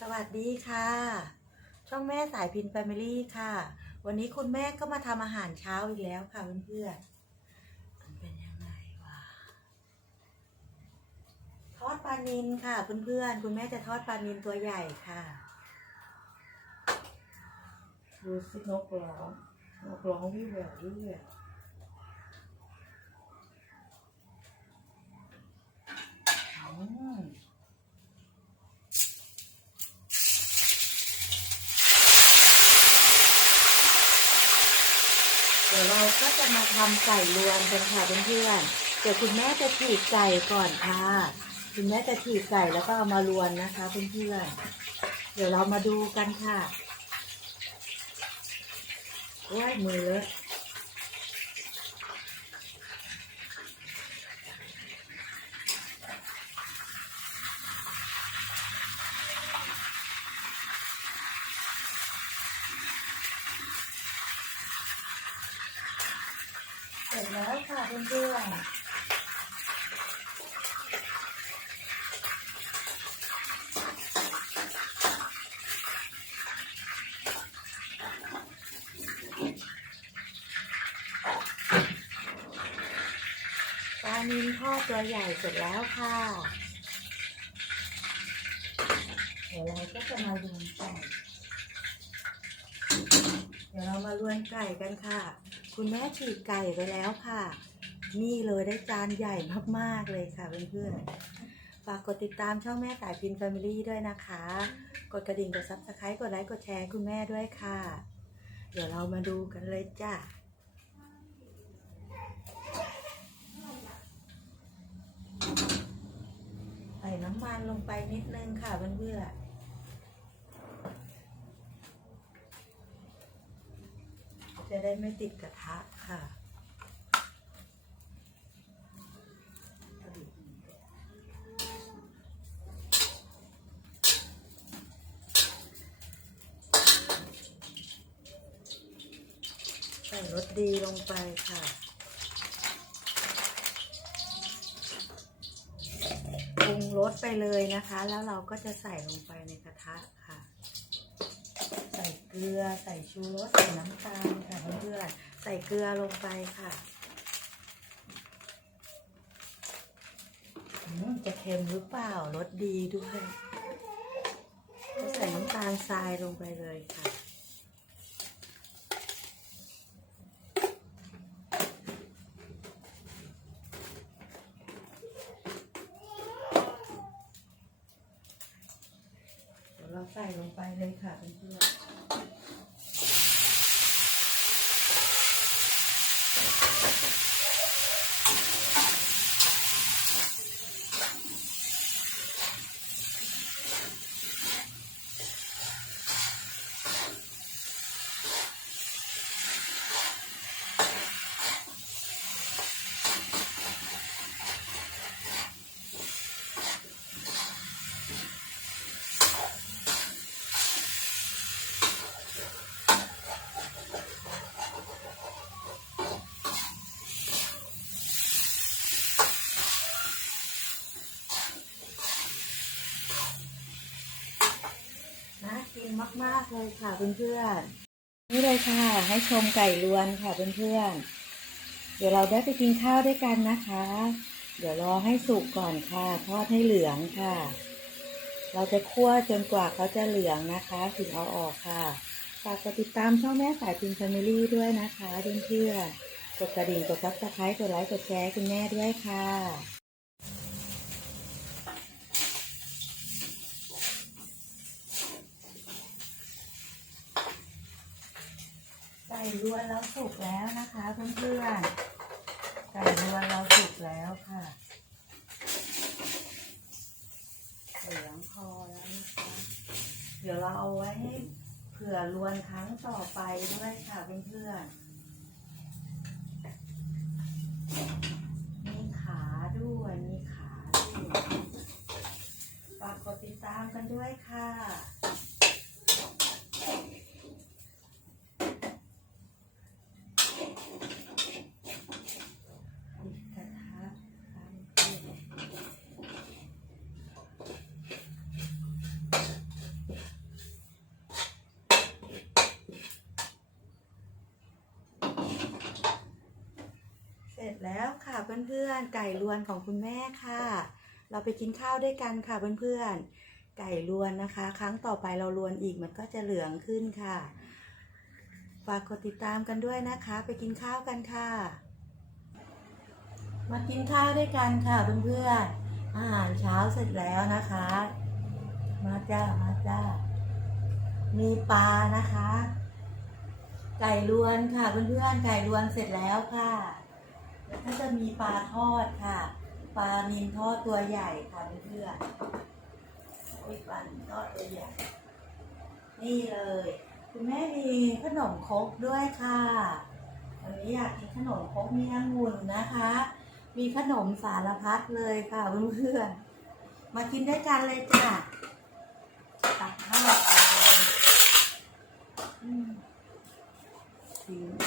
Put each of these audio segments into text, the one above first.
สวัสดีค่ะ ช่องแม่สายพินแฟมิลี่ค่ะ วันนี้คุณแม่ก็มาทำอาหารเช้าอีกแล้วค่ะเพื่อนๆมันเป็นยังไงวะทอดปลานิลค่ะเพื่อนๆคุณแม่จะทอดปลานิลตัวใหญ่ค่ะดูสินกร้องนกร้องวิวแวววิวแววอืม เดี๋ยวเราก็จะมาทำไก่รวนกันค่ะเพื่อนๆ เดี๋ยวคุณแม่จะฉีกไก่ก่อนค่ะ คุณแม่จะฉีกไก่แล้วก็เอามารวนนะคะเพื่อนๆ เดี๋ยวเรามาดูกันค่ะว้ายมือเลอะ ร็จแล้วค่ะเพื่อนๆปลานิลทอดตัวใหญ่เสร็จแล้วค่ะ เดี๋ยวเราก็จะมาลวนไก่ เดี๋ยวเรามาลวนไก่กันค่ะ คุณแม่ฉีกไก่ไปแล้วค่ะ นี่เลยได้จานใหญ่มากๆเลยค่ะเพื่อนๆฝากกดติดตามช่องแม่สายพินแฟมิลี่ด้วยนะคะ กดกระดิ่งกดซับสไครต์กดไลค์กดแชร์คุณแม่ด้วยค่ะ เดี๋ยวเรามาดูกันเลยจ้ะใส่น้ำมันลงไปนิดนึงค่ะเพื่อนๆ จะได้ไม่ติดกระทะค่ะใส่รสดีลงไปค่ะปรุงรสไปเลยนะคะ แล้วเราก็จะใส่ลงไปในกระทะค่ะ เกลือใส่ชูรสใส่น้ำตาลค่ะเพื่อนๆใส่เกลือลงไปค่ะจะเค็มหรือเปล่ารสดีด้วยก็ใส่น้ำตาลทรายลงไปเลยค่ะเดี๋ยวเราใส่ลงไปเลยค่ะเพื่อนๆ น่ากินมาก ๆ เลยค่ะเพื่อนๆ นี่เลยค่ะ ให้ชมไก่ลวนค่ะเพื่อนๆ เดี๋ยวเราได้ไปกินข้าวด้วยกันนะคะ เดี๋ยวรอให้สุกก่อนค่ะทอดให้เหลืองค่ะ เราจะคั่วจนกว่าเขาจะเหลืองนะคะถึงเอาออกค่ะฝากกดติดตามช่องแม่สายพินแฟมิลี่ด้วยนะคะเพื่อนๆกดกระดิ่งกดซับสไครต์กดไลค์กดแชร์คุณแม่ด้วยค่ะ ล้วนเราสุกแล้วนะคะเพื่อนๆไก่ล้วนเราสุกแล้วค่ะเหลืองพอแล้วนะคะเดี๋ยวเราเอาไว้ให้เผื่อล้วนครั้งต่อไปด้วยค่ะเพื่อนๆมีขาด้วยมีขาด้วยฝากกดติดตามกันด้วยค่ะ ติดกระทะตามเกลือ แล้วค่ะเพื่อนๆ ไก่ลวนของคุณแม่ค่ะ เราไปกินข้าวด้วยกันค่ะเพื่อนๆ ไก่ลวนนะคะ ครั้งต่อไปเราลวนอีกมันก็จะเหลืองขึ้นค่ะ ฝากกดติดตามกันด้วยนะคะ ไปกินข้าวกันค่ะ มากินข้าวด้วยกันค่ะเพื่อนๆ อาหารเช้าเสร็จแล้วนะคะ มาจ้ามาจ้า มีปลานะคะ ไก่ลวนค่ะเพื่อนๆ ไก่ลวนเสร็จแล้วค่ะ ก็จะมีปลาทอดค่ะ ปลานิลทอดตัวใหญ่ค่ะเพื่อนๆโอ้ยปลานิลทอดตัวใหญ่ นี่เลย คุณแม่มีขนมครกด้วยค่ะวันนี้อยากกินขนมครกมีองุ่นนะคะ มีขนมสารพัดเลยค่ะเพื่อนๆ มากินด้วยกันเลยจ้ะตักข้าวกันอืมชิมเล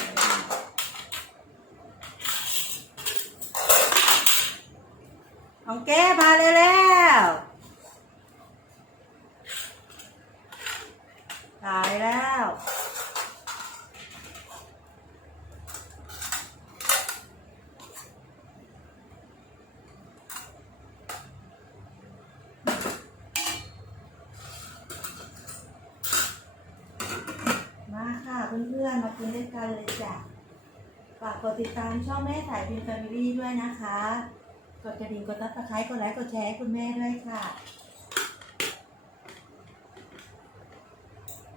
ย ของแก้มาเลยแล้วตายแล้วมาค่ะเพื่อนๆมากินด้วยกันเลยจ้ะ ฝากกดติดตามช่องแม่สายพิมพ์แฟมิลี่ด้วยนะคะ ดกระดิ่งกดตัดตะไคร้กดไลค์กดแชร์คุณแม่ด้วยค่ะ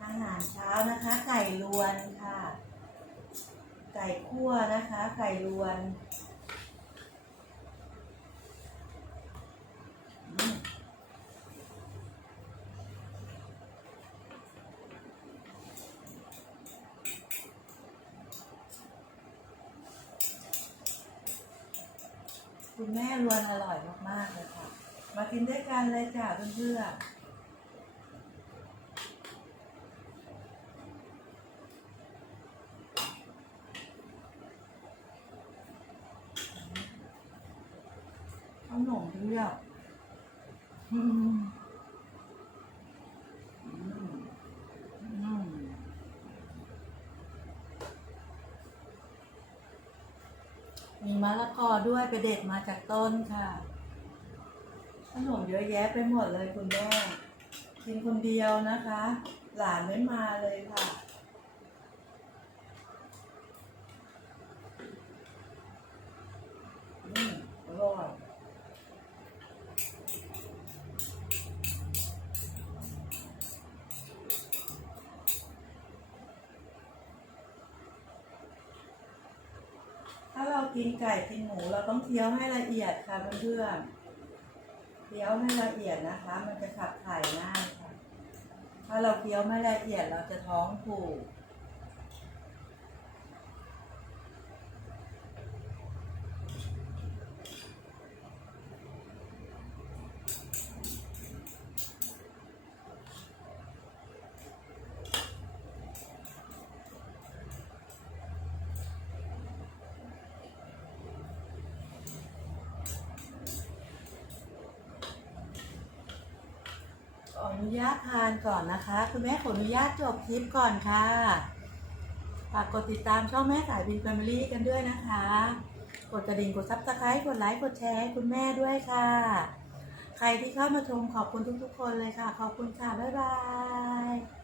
อาหารเช้านะคะ ไก่ลวนค่ะ ไก่คั่วนะคะ ไก่ลวน คุณแม่รวนอร่อยมากๆเลยค่ะ มากินด้วยกันเลยจ้ะเพื่อนๆขนมเปรี้ยวอืมอืมอืม มีมะละกอ ด้วยไปเด็ดมาจากต้นค่ะ ขนมเยอะแยะไปหมดเลยคุณแม่กินคนเดียวนะคะ หลานไม่มาเลยค่ะ อืมอร่อยถ้าเรา กินไก่กินหมูเราต้องเคี้ยวให้ละเอียดค่ะเพื่อนๆเคี้ยวให้ละเอียดนะคะ มันจะขับถ่ายง่ายค่ะ ถ้าเราเคี้ยวไม่ละเอียดเราจะท้องผูก นุญาตทานก่อนนะคะ คุณแม่ขออนุญาตจบคลิปก่อนค่ะฝากกดติดตามช่องแม่สายบินแฟมิลี่กันด้วยนะคะ กดกระดิ่งกดซับสไครต์กดไลค์กดแชร์ให้คุณแม่ด้วยค่ะ ใครที่เข้ามาชมขอบคุณทุกๆ คนเลยค่ะ ขอบคุณค่ะ บ๊ายบาย